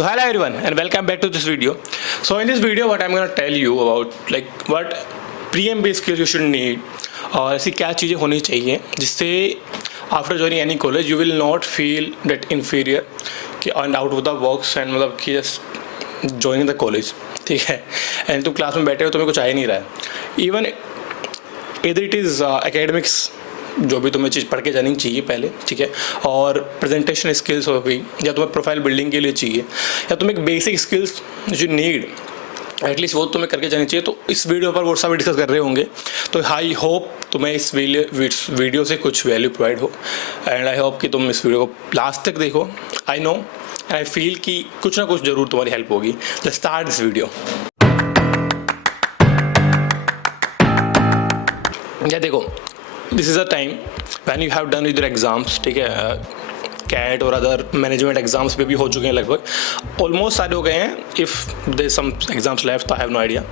So hello everyone and welcome back to this video. So in this video what I'm going to tell you about what pre-MBA skills you should need और ऐसी क्या चीज़ें होनी चाहिए जिससे after joining any college you will not feel that inferior कि and out of the box and मतलब कि जस्ट जॉइनिंग द कॉलेज, ठीक है, एंड तुम क्लास में बैठे हो तुम्हें कुछ आ ही नहीं रहा है. इवन इधर इट इज़ एकेडमिक्स जो भी तुम्हें चीज़ पढ़ के जानी चाहिए पहले, ठीक है, और प्रेजेंटेशन स्किल्स हो गई या तुम्हें प्रोफाइल बिल्डिंग के लिए चाहिए या तुम्हें एक बेसिक स्किल्स जो नीड एटलीस्ट वो तुम्हें करके जानी चाहिए. तो इस वीडियो पर वो सब डिस्कस कर रहे होंगे. तो आई होप तुम्हें इस वीडियो से कुछ वैल्यू प्रोवाइड हो एंड आई होप कि तुम इस वीडियो को लास्ट तक देखो. I know and I feel कि कुछ ना कुछ ज़रूर तुम्हारी हेल्प होगी. Just start this video. या देखो, this is a time when you have done with your exams, ठीक है, कैट और अदर मैनेजमेंट एग्जाम्स पे भी हो चुके हैं, लगभग ऑलमोस्ट सारे हो गए हैं. If they some exams left I have no idea.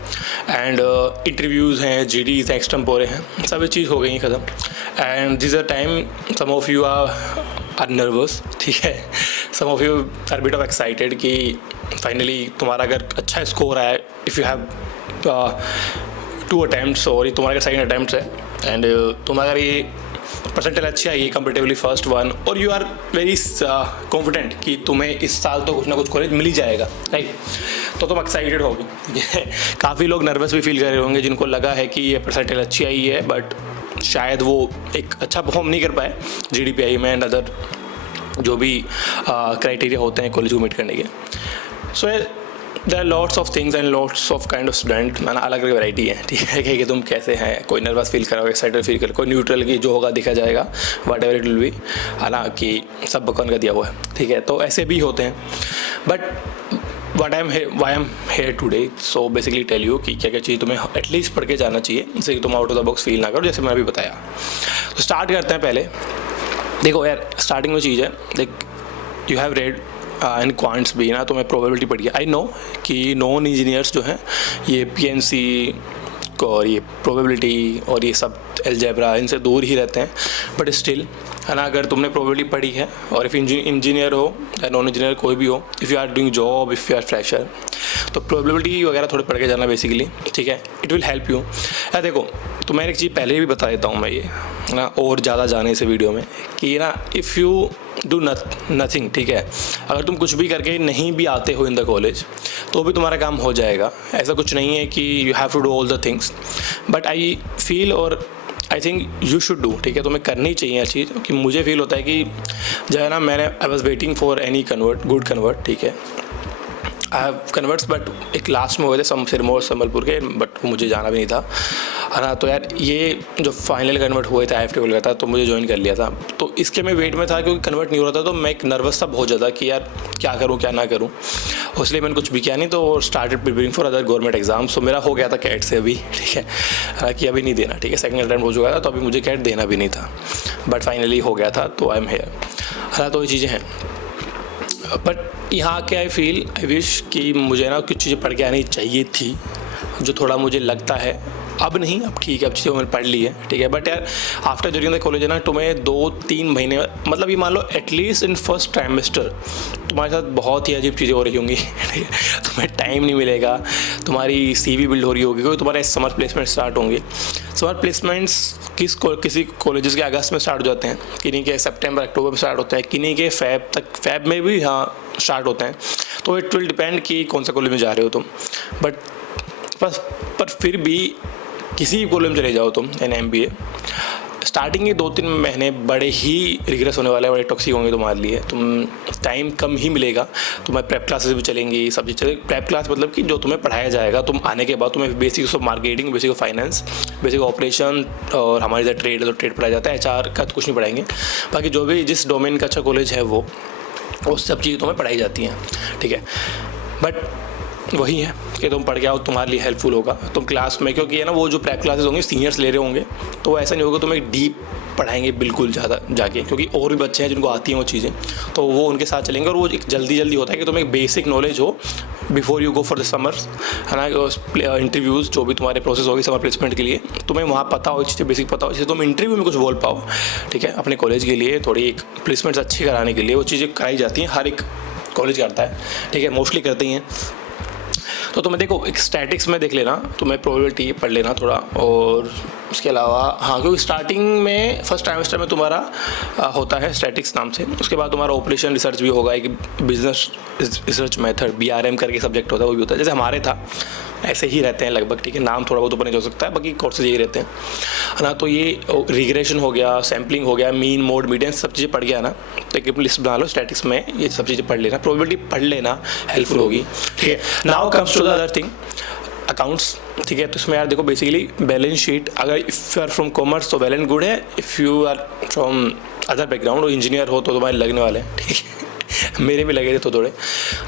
And interviews हैं, GDs हैं, एक्सटेम्पोरे हैं, सभी चीज़ हो गई हैं ख़त्म. And this a time some of you are nervous, ठीक है, some of you are bit of excited कि फाइनली तुम्हारा अगर अच्छा स्कोर आया, इफ़ यू हैव 2 अटैम्प्ट्स और ये तुम्हारा अगर सेकंड अटैम्प्ट है एंड तुम्हारा अगर ये परसेंटेज अच्छी आई है कंपेरेटिवली फर्स्ट वन और यू आर वेरी कॉन्फिडेंट कि तुम्हें इस साल तो कुछ ना कुछ कॉलेज मिल ही जाएगा, राइट, तो तुम एक्साइटेड होगे. काफ़ी लोग नर्वस भी फील कर रहे होंगे जिनको लगा है कि ये परसेंटेज अच्छी आई है बट शायद वो एक अच्छा परफॉर्म नहीं कर पाए GDPI में एंड अदर जो भी क्राइटेरिया होते हैं कॉलेज को मीट करने के. So there are lots of things and lots of kind of student, अलग अलग वैरायटी है, ठीक है, कि तुम कैसे हैं. कोई नर्वस फील कर रहा हो, एक्साइटेड फील कर, कोई न्यूट्रल की जो होगा दिखा जाएगा, what ever it will be, हालांकि सब भगवान का दिया हुआ है, ठीक है. तो ऐसे भी होते हैं but why am here today, so basically tell you कि क्या क्या चीज़ तुम्हें एटलीस्ट पढ़ के जाना चाहिए जिससे कि तुम out of the box feel ना करो, जैसे मैंने अभी बताया. तो स्टार्ट करते हैं. पहले देखो यार, स्टार्टिंग में चीज़ है, like you have read in quants भी ना, तुम्हें प्रोबेबिलिटी पड़ी है. आई नो कि नॉन इंजीनियर्स जो हैं ये PNC और ये प्रोबेबिलिटी और ये सब अलजेब्रा इनसे दूर ही रहते हैं, बट स्टिल है ना, अगर तुमने प्रोबेबिलिटी पढ़ी है और इफ़ इंजीनियर हो या नॉन इंजीनियर कोई भी हो, if you are doing job, if you are fresher, तो प्रोबेबिलिटी वगैरह थोड़े पढ़ के जाना बेसिकली, ठीक है. It will help you. या देखो, तो मैं एक चीज़ पहले भी बता देता हूँ मैं ये ना, और ज़्यादा जाने से वीडियो में कि ना, इफ़ यू डू नथिंग, ठीक है, अगर तुम कुछ भी करके नहीं भी आते हो इन द कॉलेज तो भी तुम्हारा काम हो जाएगा. ऐसा कुछ नहीं है कि you have to do all the things, but I feel और I think you should do, ठीक है. तुम्हें करनी चाहिए चीज़ कि मुझे फील होता है कि जो है ना, I was waiting for any good convert, ठीक है. आई हैव कन्वर्ट्स बट एक लास्ट में हुए थे सिरमौर संबलपुर के, बट मुझे जाना भी नहीं था, है ना. तो यार ये जो फाइनल कन्वर्ट हुए थे IFT का था, तो मुझे ज्वाइन कर लिया था. तो इसके मैं वेट में था क्योंकि कन्वर्ट नहीं हो रहा था, तो मैं एक नर्वस था बहुत ज़्यादा कि यार क्या करूँ क्या ना करूँ, इसलिए मैंने कुछ भी किया नहीं. तो started preparing for other government exams. तो मेरा हो गया था कैट से अभी, ठीक है, हालांकि अभी नहीं देना, ठीक है, सेकंड अटेम्प्ट हो चुका था, तो अभी मुझे कैट देना भी नहीं था, बट फाइनली हो गया था. तो आई एम हेयर, है ना. तो ये चीज़ें हैं, बट यहाँ के आई विश कि मुझे ना कुछ चीज़ें पढ़ के आनी चाहिए थी जो थोड़ा मुझे लगता है, अब नहीं, अब ठीक है, अब चीज़ें मैंने पढ़ ली है, ठीक है. बट यार आफ्टर ज्वाइनिंग द कॉलेज है ना, तुम्हें 2-3 महीने, मतलब ये मान लो एटलीस्ट इन फर्स्ट ट्राइमेस्टर तुम्हारे साथ बहुत ही अजीब चीज़ें हो रही होंगी, ठीक है. तुम्हें टाइम नहीं मिलेगा, तुम्हारी CV बिल्ड हो रही होगी, क्योंकि तुम्हारे समर प्लेसमेंट स्टार्ट होंगे. समर प्लेसमेंट्स किसी कॉलेजेस के अगस्त में स्टार्ट हो जाते हैं, किन्हीं के सितंबर अक्टूबर में स्टार्ट होते हैं, किन्हीं के फैब में भी हाँ स्टार्ट होते हैं. तो इट विल डिपेंड कि कौन सा कॉलेज में जा रहे हो तुम. बट पर फिर भी किसी भी कॉलेज में चले जाओ तुम इन MBA, स्टार्टिंग के 2-3 महीने बड़े ही रिग्रेस होने वाले हैं, बड़े टॉक्सिक होंगे तुम्हारे लिए. तुम टाइम कम ही मिलेगा, तुम्हें प्रेप क्लासेस भी चलेंगी, सब चीज़ चलेगी. प्रेप क्लास मतलब कि जो तुम्हें पढ़ाया जाएगा, तुम आने के बाद तुम्हें basics of marketing, basic of finance, basic operation, और हमारे इधर ट्रेड है तो ट्रेड पढ़ाया जाता है. HR का तो कुछ नहीं पढ़ाएंगे, बाकी जो भी जिस डोमेन का अच्छा कॉलेज है वो सब चीज़ें तुम्हें पढ़ाई जाती हैं, ठीक है. बट वही है कि तुम पढ़ के आओ, तुम्हारे लिए हेल्पफुल होगा. तुम क्लास में, क्योंकि है ना, वो जो प्रेप क्लासेस होंगे सीनियर्स ले रहे होंगे, तो ऐसा नहीं होगा तुम्हें डीप पढ़ाएंगे बिल्कुल ज़्यादा जाके, क्योंकि और भी बच्चे हैं जिनको आती हैं वो चीज़ें, तो वो उनके साथ चलेंगे. और वो एक जल्दी होता है कि तुम्हें एक बेसिक नॉलेज हो before you go for the summers, है ना. इंटरव्यूज़ जो भी तुम्हारे प्रोसेस होगी समर प्लेसमेंट के लिए, तुम्हें वहाँ पता हो, चीज़ें बेसिक पता हो, जिससे तुम इंटरव्यू में कुछ बोल पाओ, ठीक है. अपने कॉलेज के लिए थोड़ी एक प्लेसमेंट्स अच्छी कराने के लिए वो चीज़ें कराई जाती हैं हर एक कॉलेज करता है, ठीक है, मोस्टली करते ही हैं। तो तुम्हें देखो एक स्टैटिक्स में देख लेना, तुम्हें प्रोबेबिलिटी पढ़ लेना थोड़ा, और उसके अलावा हाँ, क्योंकि स्टार्टिंग में फर्स्ट ट्राइमेस्टर में तुम्हारा होता है स्टैटिक्स नाम से, उसके बाद तुम्हारा ऑपरेशन रिसर्च भी होगा, एक बिजनेस रिसर्च मेथड BRM करके सब्जेक्ट होता है, वो भी होता है, जैसे हमारे था ऐसे ही रहते हैं लगभग, ठीक है, नाम थोड़ा बहुत ऊपर नहीं हो सकता है, बाकी कोर्सेज यही रहते हैं, है ना। तो ये रिग्रेशन हो गया, सैम्पलिंग हो गया, मीन मोड मीडियन, सब चीज़ें पढ़ गया ना, तो एक लिस्ट बना लो स्टैटिक्स में, ये सब चीज़ें पढ़ लेना, प्रोबेबिलिटी पढ़ लेना, हेल्पफुल होगी, ठीक है। Now comes to the other thing, accounts, ठीक है। तो इसमें यार देखो बेसिकली बैलेंस शीट, अगर if you are from commerce तो वेल एंड गुड है, if you are from other background और इंजीनियर हो तो तुम्हारे लगने वाले हैं, ठीक है। मेरे भी लगे थे तो थोड़े,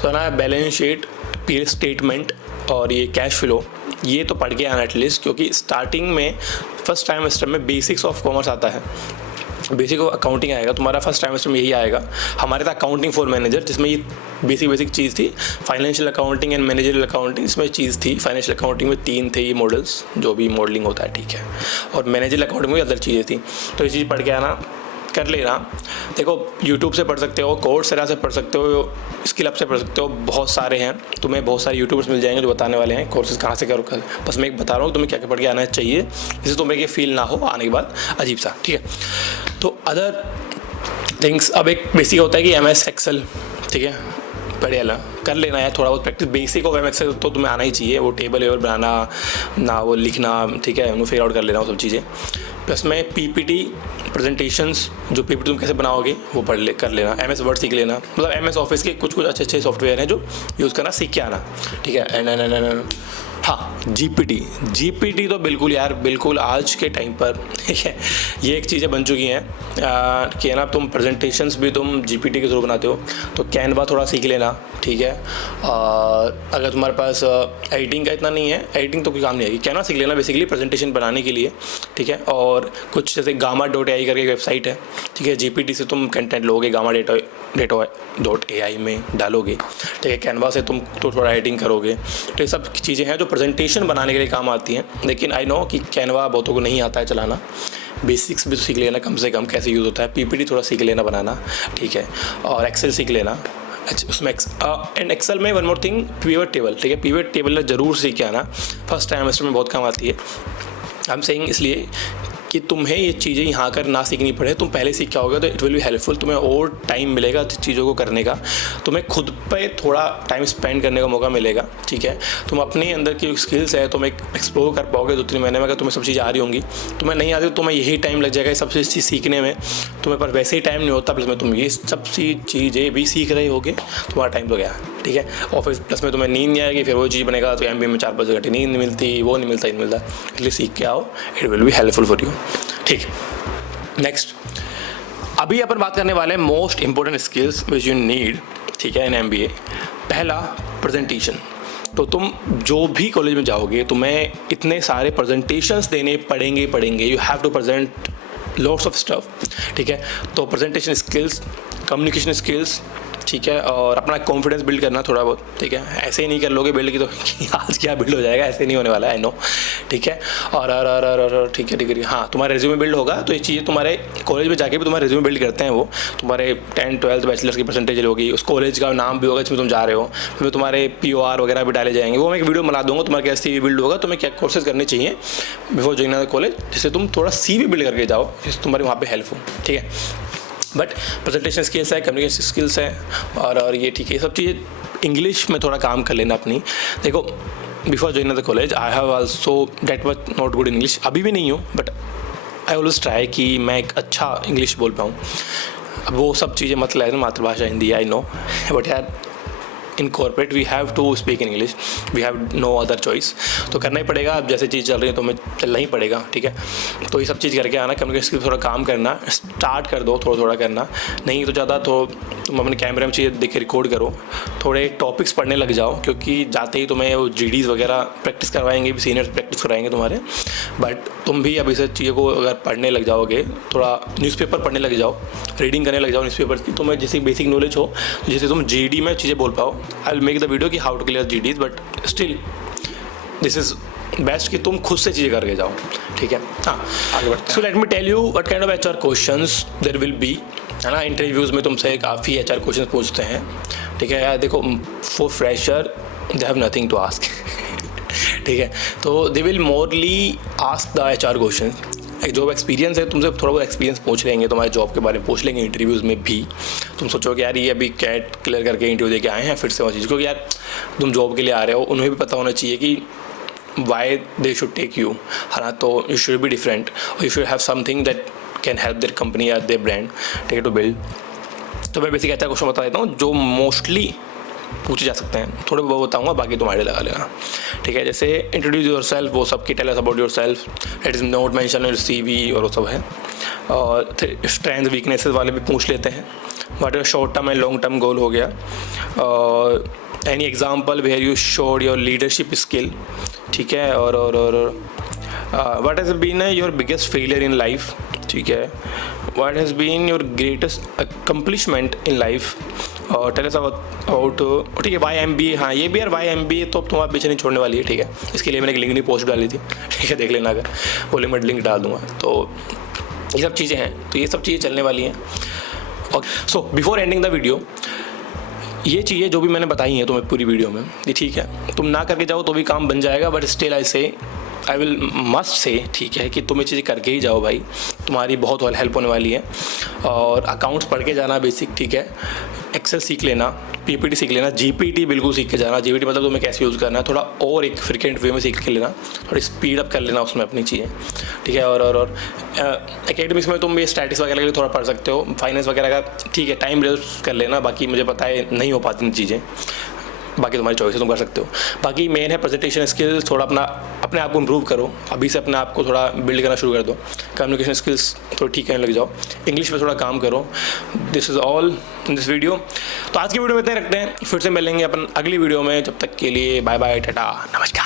तो ना बैलेंस शीट, पीरियड स्टेटमेंट और ये कैश फ्लो, ये तो पढ़ के आना एटलीस्ट, क्योंकि स्टार्टिंग में फर्स्ट ट्राइमेस्टर में बेसिक्स ऑफ कॉमर्स आता है, बेसिक ऑफ अकाउंटिंग आएगा तुम्हारा फर्स्ट ट्राइमेस्टर में, यही आएगा। हमारे था अकाउंटिंग फॉर मैनेजर, जिसमें ये बेसिक चीज़ थी, financial accounting and managerial accounting, इसमें चीज़ थी। फाइनेंशियल अकाउंटिंग में 3 थे ये मॉडल्स, जो भी मॉडलिंग होता है, ठीक है, और मैनेजरियल अकाउंटिंग में अदर चीज़ें थी। तो ये चीज़ पढ़ के आना, कर लेना। देखो यूट्यूब से पढ़ सकते हो, कोर्सेरा से पढ़ सकते हो, स्किल अप से पढ़ सकते हो, बहुत सारे हैं, तुम्हें बहुत सारे यूट्यूबर्स मिल जाएंगे जो बताने वाले हैं कोर्सेज कहाँ से करो। बस मैं एक बता रहा हूँ तुम्हें क्या क्या पढ़ के आना चाहिए, जिससे तुम्हें ये फील ना हो आने के बाद अजीब सा, ठीक है। तो अदर थिंग्स, अब एक बेसिक होता है कि MS एक्सेल, ठीक है, बढ़िया ना कर लेना है, थोड़ा बहुत practice basic of MS excel तो तुम्हें आना ही चाहिए, वो टेबल वेबल बनाना ना, वो लिखना, ठीक है, उन्हें फिगर आउट कर लेना वो सब चीज़ें। प्लस में PPT प्रेजेंटेशंस, जो PPT तुम कैसे बनाओगे वो कर लेना। MS वर्ड सीख लेना, मतलब MS ऑफिस के कुछ अच्छे सॉफ्टवेयर हैं जो यूज़ करना सीख के आना, ठीक है। एंड हाँ, GPT तो बिल्कुल यार, बिल्कुल आज के टाइम पर, ठीक है, ये एक चीज़ें बन चुकी हैं कि ना तुम प्रेजेंटेशंस भी तुम GPT के थ्रू बनाते हो, तो कैनवा थोड़ा सीख लेना, ठीक है। और अगर तुम्हारे पास एडिटिंग का इतना नहीं है, एडिटिंग तो कोई काम नहीं आएगी, कैनवा सीख लेना बेसिकली प्रेजेंटेशन बनाने के लिए, ठीक है। और कुछ जैसे gamma.ai करके वेबसाइट है, ठीक है, GPT से तुम कंटेंट लोगे, gamma.ai में डालोगे, ठीक है। कैनवा से तुम तो थोड़ा एडिटिंग करोगे, तो ये सब चीज़ें हैं जो प्रेजेंटेशन बनाने के लिए काम आती हैं। लेकिन आई नो कि कैनवा बहुतों को नहीं आता है चलाना, बेसिक्स भी तो सीख लेना कम से कम, कैसे यूज़ होता है। PPT थोड़ा सीख लेना बनाना, ठीक है, और एक्सेल सीख लेना। अच्छा, उसमें एंड एक्सेल में one more thing, pivot table, ठीक है, पिवट टेबल जरूर सीख के आना, फर्स्ट ट्राइमेस्टर में बहुत काम आती है। आई एम सेइंग इसलिए कि तुम्हें ये चीज़ें यहाँ कर ना सीखनी पड़े, तुम पहले सीख के आओगे तो इट विल बी हेल्पफुल, तुम्हें और टाइम मिलेगा चीज़ों को करने का, तुम्हें खुद पे थोड़ा टाइम स्पेंड करने का मौका मिलेगा, ठीक है। तुम अपने अंदर की स्किल्स है तुम एक्सप्लोर कर पाओगे 2-3 महीने में। अगर तुम्हें सब चीज़ें आ रही होंगी, तुम्हें नहीं आती तो तुम्हें यही टाइम लग जाएगा ये सब चीज़ सीखने में, तुम्हें पर वैसे ही टाइम नहीं होता, प्लस में तुम ये सब चीज़ें भी सीख रहे होगे, तुम्हारा टाइम तो गया, ठीक है। और फिर प्लस में तुम्हें नींद नहीं आएगी, फिर वो चीज़ बनेगा तो MBA में 4-5 घंटे नींद नहीं मिलती, वो नहीं मिलता, इसलिए सीख के आओ, it will be helpful for you, ठीक। नेक्स्ट, अभी अपन बात करने वाले हैं most important skills which you need, ठीक है, इन MBA। पहला, प्रेजेंटेशन। तो तुम जो भी कॉलेज में जाओगे तुम्हें इतने सारे प्रेजेंटेशंस देने पड़ेंगे, you have to present lots of stuff, ठीक है। तो प्रेजेंटेशन स्किल्स, कम्युनिकेशन स्किल्स, ठीक है, और अपना कॉन्फिडेंस बिल्ड करना थोड़ा बहुत, ठीक है। ऐसे ही नहीं कर लोगे बिल्ड की तो आज क्या बिल्ड हो जाएगा, ऐसे नहीं होने वाला है, आई नो, ठीक है। और ठीक है, हाँ, तुम्हारा रिज्यूमे बिल्ड होगा तो ये चीज़ें तुम्हारे कॉलेज में जाके भी तुम्हारा रिज्यूमे बिल्ड करते हैं, वो तुम्हारे 10th 12th बैचलर्स की परसेंटेज होगी, उस कॉलेज का नाम भी होगा जिसमें तुम जा रहे हो, फिर तुम्हारे POR वगैरह भी डाले जाएंगे, वो मैं एक वीडियो बना दूंगा तुम्हारा कैसे CV बिल्ड होगा, तुम्हें क्या कोर्सेज करने चाहिए बिफोर जॉइनिंग द कॉलेज, जिससे तुम थोड़ा CV बिल्ड करके जाओ, जिससे तुम्हारे वहाँ पर हेल्प हो, ठीक है। बट प्रेजेंटेशन स्किल्स है, कम्युनिकेशन स्किल्स है, और ये ठीक है, ये सब चीज़ें इंग्लिश में थोड़ा काम कर लेना अपनी। देखो, before joining the college I have also that was not good English, अभी भी नहीं हूँ, बट आई ऑलवेज ट्राई कि मैं एक अच्छा इंग्लिश बोल पाऊँ। अब वो सब चीज़ें मतलब है ना, मातृभाषा हिंदी, आई नो, बट यार in corporate we have to speak in English, we have no other choice, तो करना ही पड़ेगा। अब जैसे चीज़ चल रही है तो हमें चलना ही पड़ेगा, ठीक है। तो ये सब चीज़ करके आना, कम्युनिकेशन स्किल थोड़ा काम करना स्टार्ट कर दो, थोड़ा करना, नहीं तो ज़्यादा तो तुम अपने कैमरे में चीज़ें देख के रिकॉर्ड करो, थोड़े टॉपिक्स पढ़ने लग जाओ, क्योंकि जाते ही तुम्हें वो GDs वगैरह प्रैक्टिस करवाएंगे, भी सीनियर्स प्रैक्टिस कराएंगे तुम्हारे, बट तुम भी अभी से चीज़ों को अगर पढ़ने लग जाओगे, थोड़ा न्यूज़पेपर पढ़ने लग जाओ, रीडिंग करने लग जाओ न्यूज़पेपर की, तुम्हें जैसे बेसिक नॉलेज हो, जैसे तुम GD में चीज़ें बोल पाओ। I will make the video कि how to clear GDs, but still this is best कि तुम खुद से चीज़ें करके जाओ, ठीक है। हाँ, आगे बढ़ते हैं। So let me tell you what kind of HR questions there will be, है ना। इंटरव्यूज़ में तुमसे काफ़ी HR क्वेश्चंस पूछते हैं, ठीक है यार, देखो for fresher they have nothing to ask ठीक है, तो they will morally ask the HR question. एक जॉब एक्सपीरियंस है, तुमसे थोड़ा बहुत एक्सपीरियंस पूछ लेंगे, तुम्हारे जॉब के बारे में पूछ लेंगे इंटरव्यूज़ में भी। तुम सोचो कि यार ये अभी कैट क्लियर करके इंटरव्यू दे के आए हैं, फिर से वो चीज़, क्योंकि यार तुम जॉब के लिए आ रहे हो, उन्हें भी पता होना चाहिए कि why they should take you, है ना। तो यू शुड बी डिफरेंट, और you should have something that can help their company या देयर ब्रांड, ठीक है, टू बिल्ड। तो मैं बेसिक ऐसा क्वेश्चन बता देता हूँ जो मोस्टली पूछे जा सकते हैं, थोड़े बहुत बताऊंगा, बाकी तुम आइडिया लगा लेना, ठीक है। जैसे इंट्रोड्यूस योर सेल्फ, वो सब की tell us about yourself, it is not mention your CV और वो सब है। और स्ट्रेंथ वीकनेसेस वाले भी पूछ लेते हैं, what your short term and long term goal हो गया, और any example where you showed your leadership skill, ठीक है। और what has been your biggest failure in life, ठीक है। What has been your greatest accomplishment in life, और tell us about, ठीक है, वाई MBA। हाँ ये भी यार, वाई MBA तो अब तुम्हारा पीछे नहीं छोड़ने वाली है, ठीक है। इसके लिए मैंने एक लिंक्डइन पोस्ट डाली थी, ठीक है, देख लेना, अगर बोले मैं लिंक डाल दूंगा। तो ये सब चीज़ें हैं, तो ये सब चीज़ें चलने वाली हैं। और so before ending the video, ये चीज़ें जो भी मैंने बताई हैं तुम्हें पूरी वीडियो में, ये ठीक है, तुम ना करके जाओ तो भी काम बन जाएगा, but still I will must say, ठीक है, कि तुम ये चीज़ें करके ही जाओ भाई, तुम्हारी बहुत हेल्प होने वाली है। और अकाउंट्स पढ़ के जाना बेसिक, ठीक है, एक्सेल सीख लेना, PPT सीख लेना, GPT बिल्कुल सीख के जाना। GPT मतलब तुम्हें कैसे यूज़ करना है, थोड़ा और एक फ्रिक्वेंट वे में सीख के लेना, थोड़ी स्पीड अप कर लेना उसमें अपनी चीज़ें, ठीक है। और एकेडमिक्स में तुम ये स्टैटिक्स वगैरह के लिए थोड़ा पढ़ सकते हो, फाइनेंस वगैरह का, ठीक है, टाइम रिजर्व कर लेना, बाकी मुझे पता है नहीं हो पाती चीज़ें, बाकी तुम्हारी चॉइस है, तुम कर सकते हो। बाकी मेन है प्रेजेंटेशन स्किल्स, थोड़ा अपने आप को इम्प्रूव करो, अभी से अपने आप को थोड़ा बिल्ड करना शुरू कर दो। कम्युनिकेशन स्किल्स थोड़ा ठीक करने लग जाओ, इंग्लिश पे थोड़ा काम करो। This is all in this video. तो आज की वीडियो में इतना रखते हैं, फिर से मिलेंगे अपन अगली वीडियो में, जब तक के लिए बाय बाय, टाटा, नमस्कार।